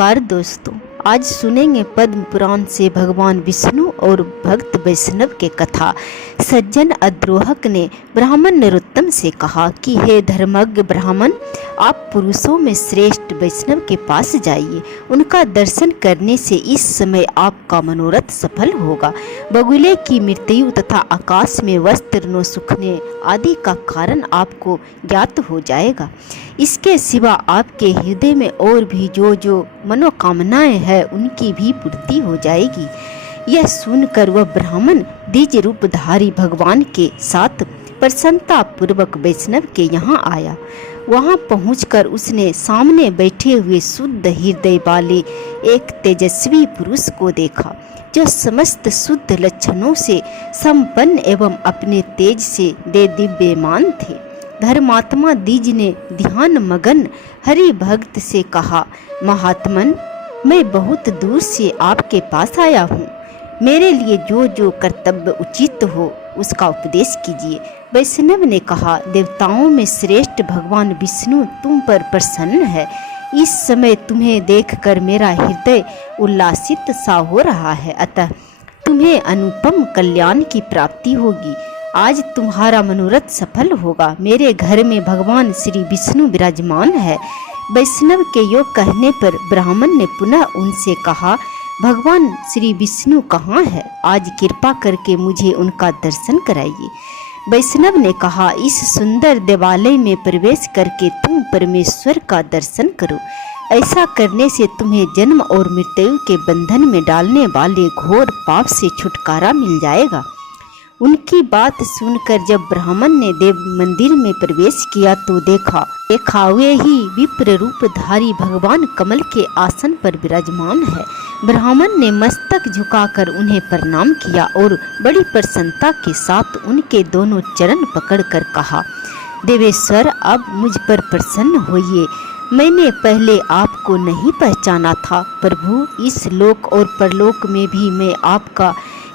नमस्कार दोस्तों, आज सुनेंगे पद्म पुराण से भगवान विष्णु और भक्त वैष्णव के कथा। सज्जन अद्रोहक ने ब्राह्मण नरोत्तम से कहा कि हे धर्मज्ञ ब्राह्मण, आप पुरुषों में श्रेष्ठ वैष्णव के पास जाइए। उनका दर्शन करने से इस समय आपका मनोरथ सफल होगा। बगुले की मृत्यु तथा आकाश में वस्त्र न सूखने आदि का कारण आपको ज्ञात हो जाएगा। इसके सिवा आपके हृदय में और भी जो मनोकामनाएं हैं उनकी भी पूर्ति हो जाएगी। यह सुनकर वह ब्राह्मण द्विज रूपधारी भगवान के साथ प्रसन्नता पूर्वक वैष्णव के यहाँ आया। वहाँ पहुंचकर उसने सामने बैठे हुए शुद्ध हृदय वाले एक तेजस्वी पुरुष को देखा, जो समस्त शुद्ध लक्षणों से संपन्न एवं अपने तेज से दिव्यमान थे। धर्मात्मा द्विज ने ध्यान मगन हरि भक्त से कहा, महात्मन, मैं बहुत दूर से आपके पास आया हूँ। मेरे लिए जो कर्तव्य उचित हो उसका उपदेश कीजिए। वैष्णव ने कहा, देवताओं में श्रेष्ठ भगवान विष्णु तुम पर प्रसन्न है। इस समय तुम्हें देखकर मेरा हृदय उल्लासित सा हो रहा है, अतः तुम्हें अनुपम कल्याण की प्राप्ति होगी। आज तुम्हारा मनोरथ सफल होगा। मेरे घर में भगवान श्री विष्णु विराजमान है। वैष्णव के योग कहने पर ब्राह्मण ने पुनः उनसे कहा, भगवान श्री विष्णु कहाँ है? आज कृपा करके मुझे उनका दर्शन कराइए। वैष्णव ने कहा, इस सुंदर देवालय में प्रवेश करके तुम परमेश्वर का दर्शन करो। ऐसा करने से तुम्हें जन्म और मृत्यु के बंधन में डालने वाले घोर पाप से छुटकारा मिल जाएगा। उनकी बात सुनकर जब ब्राह्मण ने देव मंदिर में प्रवेश किया तो देखा वे ही विप्र रूपधारी भगवान कमल के आसन पर विराजमान है। ब्राह्मण ने मस्तक झुकाकर उन्हें प्रणाम किया और बड़ी प्रसन्नता के साथ उनके दोनों चरण पकड़कर कहा, देवेश्वर, अब मुझ पर प्रसन्न होइए। मैंने पहले आपको नहीं पहचाना था। प्रभु, इस लोक और परलोक में भी मैं आपका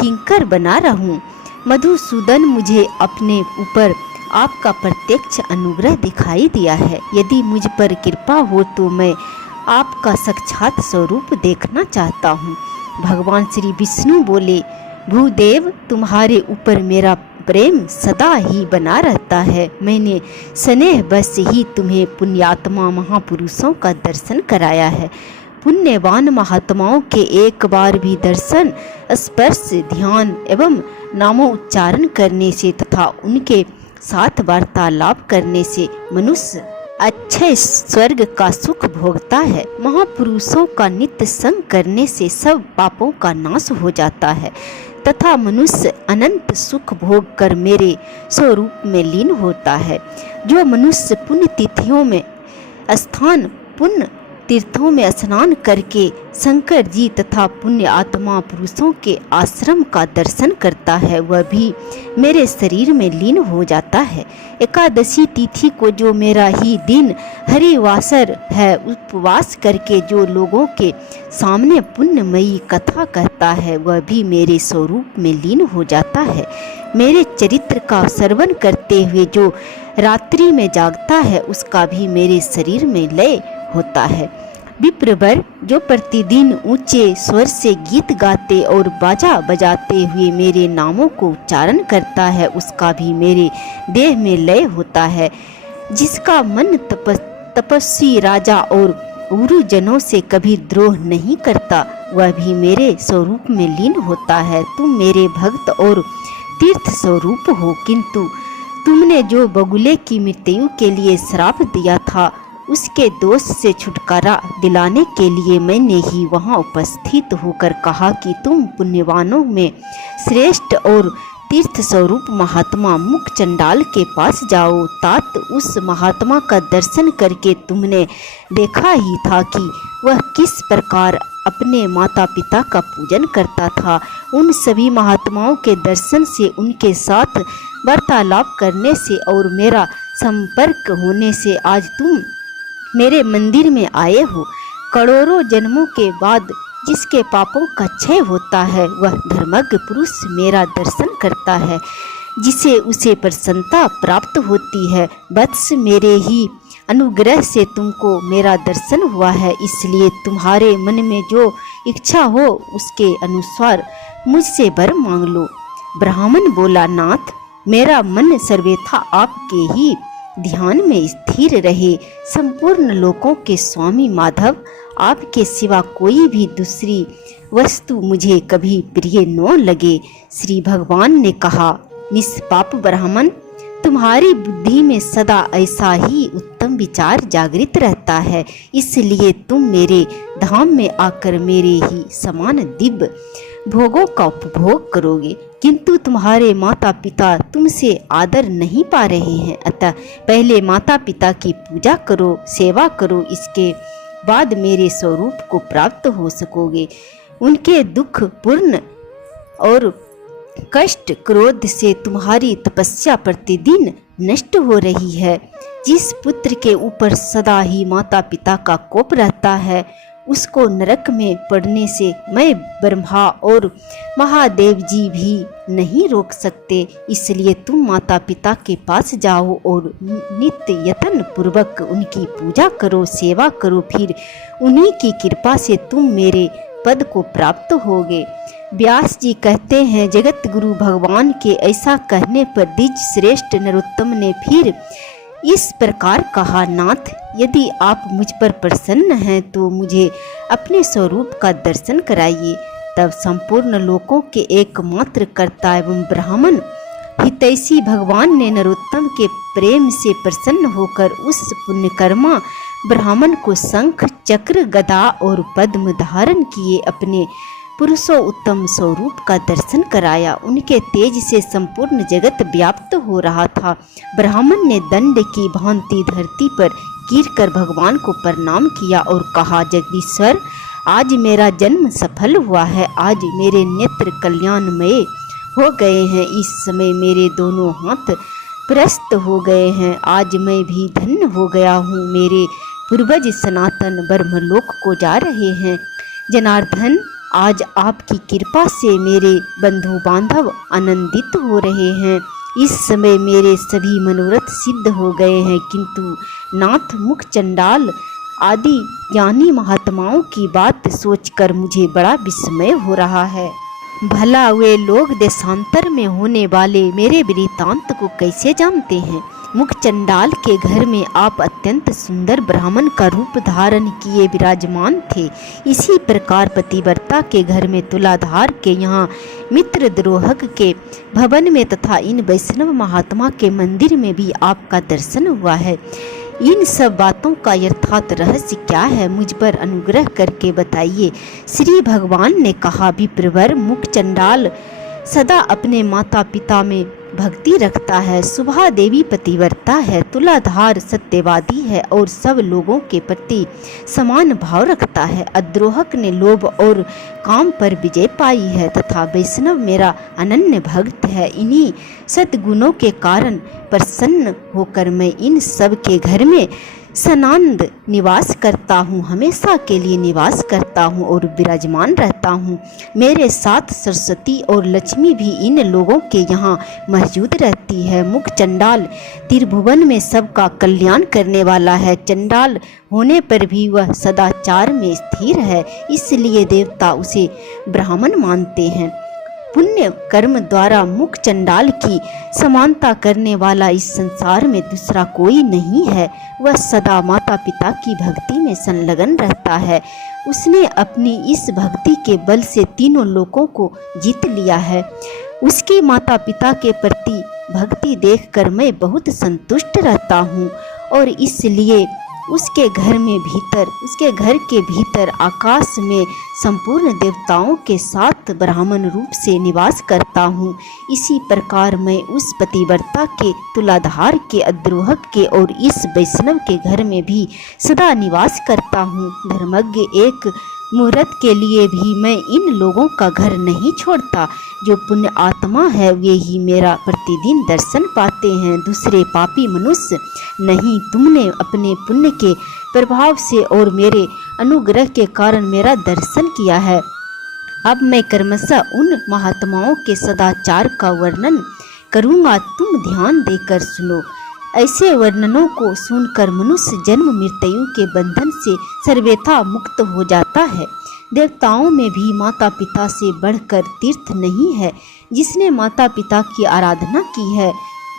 किंकर बना रहूं। मधुसूदन, मुझे अपने ऊपर आपका प्रत्यक्ष अनुग्रह दिखाई दिया है। यदि मुझ पर कृपा हो तो मैं आपका साक्षात स्वरूप देखना चाहता हूँ। भगवान श्री विष्णु बोले, भूदेव, तुम्हारे ऊपर मेरा प्रेम सदा ही बना रहता है। मैंने स्नेह बस ही तुम्हें पुण्यात्मा महापुरुषों का दर्शन कराया है। पुण्यवान महात्माओं के एक बार भी दर्शन, स्पर्श, ध्यान एवं नामोच्चारण करने से तथा उनके साथ वार्तालाप करने से मनुष्य अच्छे स्वर्ग का सुख भोगता है। महापुरुषों का नित्य संग करने से सब पापों का नाश हो जाता है तथा मनुष्य अनंत सुख भोग कर मेरे स्वरूप में लीन होता है। जो मनुष्य पुण्य तिथियों में पुण्य तीर्थों में स्नान करके शंकर जी तथा पुण्य आत्मा पुरुषों के आश्रम का दर्शन करता है, वह भी मेरे शरीर में लीन हो जाता है। एकादशी तिथि को जो मेरा ही दिन हरिवासर है, उपवास करके जो लोगों के सामने पुण्यमयी कथा कहता है, वह भी मेरे स्वरूप में लीन हो जाता है। मेरे चरित्र का श्रवण करते हुए जो रात्रि में जागता है, उसका भी मेरे शरीर में लय होता है। विप्रवर, जो प्रतिदिन ऊंचे स्वर से गीत गाते और बाजा बजाते हुए मेरे नामों को उच्चारण करता है, उसका भी मेरे देह में लय होता है। जिसका मन तपस्वी राजा और गुरुजनों से कभी द्रोह नहीं करता, वह भी मेरे स्वरूप में लीन होता है। तुम मेरे भक्त और तीर्थ स्वरूप हो, किंतु तुमने जो बगुले की मृत्यु के लिए श्राप दिया था, उसके दोष से छुटकारा दिलाने के लिए मैंने ही वहाँ उपस्थित होकर कहा कि तुम पुण्यवानों में श्रेष्ठ और तीर्थ स्वरूप महात्मा मुख चंडाल के पास जाओ। तात उस महात्मा का दर्शन करके तुमने देखा ही था कि वह किस प्रकार अपने माता पिता का पूजन करता था। उन सभी महात्माओं के दर्शन से, उनके साथ वार्तालाप करने से और मेरा संपर्क होने से आज तुम मेरे मंदिर में आए हो। करोड़ों जन्मों के बाद जिसके पापों का क्षय होता है, वह धर्मज्ञ पुरुष मेरा दर्शन करता है, जिसे उसे प्रसन्नता प्राप्त होती है। वत्स, मेरे ही अनुग्रह से तुमको मेरा दर्शन हुआ है, इसलिए तुम्हारे मन में जो इच्छा हो उसके अनुसार मुझसे वर मांग लो। ब्राह्मण बोला, नाथ, मेरा मन सर्वथा आपके ही ध्यान में स्थिर रहे। संपूर्ण लोकों के स्वामी माधव, आपके सिवा कोई भी दूसरी वस्तु मुझे कभी प्रिय न लगे। श्री भगवान ने कहा, निष्पाप ब्राह्मण, तुम्हारी बुद्धि में सदा ऐसा ही उत्तम विचार जागृत रहता है, इसलिए तुम मेरे धाम में आकर मेरे ही समान दिव्य भोगों का उपभोग करोगे। किंतु तुम्हारे माता पिता तुमसे आदर नहीं पा रहे हैं, अतः पहले माता पिता की पूजा करो, सेवा करो, इसके बाद मेरे स्वरूप को प्राप्त हो सकोगे। उनके दुख पूर्ण और कष्ट क्रोध से तुम्हारी तपस्या प्रतिदिन नष्ट हो रही है। जिस पुत्र के ऊपर सदा ही माता पिता का कोप रहता है, उसको नरक में पड़ने से मैं ब्रह्मा और महादेव जी भी नहीं रोक सकते। इसलिए तुम माता पिता के पास जाओ और नित्य यत्न पूर्वक उनकी पूजा करो, सेवा करो, फिर उन्हीं की कृपा से तुम मेरे पद को प्राप्त होगे। व्यास जी कहते हैं, जगत गुरु भगवान के ऐसा कहने पर द्विज श्रेष्ठ नरोत्तम ने फिर इस प्रकार कहा, नाथ, यदि आप मुझ पर प्रसन्न हैं तो मुझे अपने स्वरूप का दर्शन कराइए। तब संपूर्ण लोकों के एकमात्र कर्ता एवं ब्राह्मण हितैषी भगवान ने नरोत्तम के प्रेम से प्रसन्न होकर उस पुण्यकर्मा ब्राह्मण को शंख, चक्र, गदा और पद्म धारण किए अपने पुरुषों उत्तम स्वरूप का दर्शन कराया। उनके तेज से संपूर्ण जगत व्याप्त हो रहा था। ब्राह्मण ने दंड की भांति धरती पर गिरकर भगवान को प्रणाम किया और कहा, जगदीश्वर, आज मेरा जन्म सफल हुआ है। आज मेरे नेत्र कल्याणमय हो गए हैं। इस समय मेरे दोनों हाथ प्रस्त हो गए हैं। आज मैं भी धन्य हो गया हूँ। मेरे पूर्वज सनातन ब्रह्मलोक को जा रहे हैं। जनार्दन, आज आपकी कृपा से मेरे बंधु बांधव आनंदित हो रहे हैं। इस समय मेरे सभी मनोरथ सिद्ध हो गए हैं। किंतु नाथ, मुख चंडाल आदि ज्ञानी महात्माओं की बात सोचकर मुझे बड़ा विस्मय हो रहा है। भला वे लोग देशांतर में होने वाले मेरे वृत्तांत को कैसे जानते हैं? मुख चंडाल के घर में आप अत्यंत सुंदर ब्राह्मण का रूप धारण किए विराजमान थे। इसी प्रकार पतिव्रता के घर में तुलाधार के यहाँ मित्रद्रोहक के भवन में तथा इन वैष्णव महात्मा के मंदिर में भी आपका दर्शन हुआ है। इन सब बातों का यथार्थ रहस्य क्या है, मुझ पर अनुग्रह करके बताइए। श्री भगवान ने कहा, विप्रवर, मुख चंडाल सदा अपने माता पिता में भक्ति रखता है। सुभा देवी पतिव्रता है, तुलाधार सत्यवादी है और सब लोगों के प्रति समान भाव रखता है। अद्रोहक ने लोभ और काम पर विजय पाई है तथा वैष्णव मेरा अनन्य भक्त है। इन्हीं सद्गुणों के कारण प्रसन्न होकर मैं इन सब के घर में सनानंद निवास करता हूँ, हमेशा के लिए निवास करता हूँ और विराजमान रहता हूँ। मेरे साथ सरस्वती और लक्ष्मी भी इन लोगों के यहाँ मौजूद रहती है। मुख चंडाल त्रिभुवन में सबका कल्याण करने वाला है। चंडाल होने पर भी वह सदाचार में स्थिर है, इसलिए देवता उसे ब्राह्मण मानते हैं। पुण्य कर्म द्वारा मुख चंडाल की समानता करने वाला इस संसार में दूसरा कोई नहीं है। वह सदा माता पिता की भक्ति में संलग्न रहता है। उसने अपनी इस भक्ति के बल से तीनों लोकों को जीत लिया है। उसके माता पिता के प्रति भक्ति देखकर मैं बहुत संतुष्ट रहता हूँ और इसलिए उसके घर के भीतर आकाश में संपूर्ण देवताओं के साथ ब्राह्मण रूप से निवास करता हूँ। इसी प्रकार मैं उस पतिव्रता के, तुलाधार के, अद्रोहक के और इस वैष्णव के घर में भी सदा निवास करता हूँ। धर्मज्ञ, एक मुहूर्त के लिए भी मैं इन लोगों का घर नहीं छोड़ता। जो पुण्य आत्मा है वे ही मेरा प्रतिदिन दर्शन पाते हैं, दूसरे पापी मनुष्य नहीं। तुमने अपने पुण्य के प्रभाव से और मेरे अनुग्रह के कारण मेरा दर्शन किया है। अब मैं क्रमशः उन महात्माओं के सदाचार का वर्णन करूँगा, तुम ध्यान देकर सुनो। ऐसे वर्णनों को सुनकर मनुष्य जन्म मृत्यु के बंधन से सर्वथा मुक्त हो जाता है। देवताओं में भी माता पिता से बढ़कर तीर्थ नहीं है। जिसने माता पिता की आराधना की है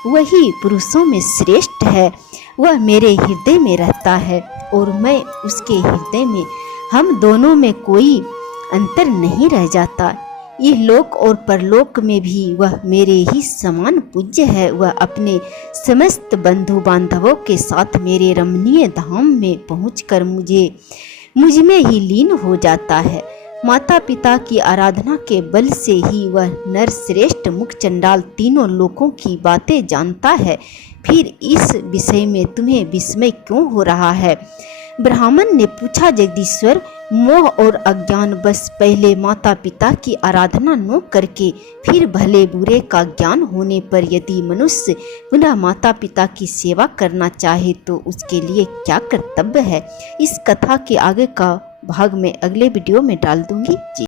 वही पुरुषों में श्रेष्ठ है। वह मेरे हृदय में रहता है और मैं उसके हृदय में। हम दोनों में कोई अंतर नहीं रह जाता। यह लोक और परलोक में भी वह मेरे ही समान पूज्य है। वह अपने समस्त बंधु बांधवों के साथ मेरे रमणीय धाम में पहुंचकर मुझ में ही लीन हो जाता है। माता पिता की आराधना के बल से ही वह नर श्रेष्ठ मुख चंडाल तीनों लोकों की बातें जानता है। फिर इस विषय में तुम्हें विस्मय क्यों हो रहा है? ब्राह्मण ने पूछा, जगदीश्वर, मोह और अज्ञान बस पहले माता पिता की आराधना न करके फिर भले बुरे का ज्ञान होने पर यदि मनुष्य पुनः माता पिता की सेवा करना चाहे तो उसके लिए क्या कर्तव्य है? इस कथा के आगे का भाग मैं अगले वीडियो में डाल दूंगी। जी।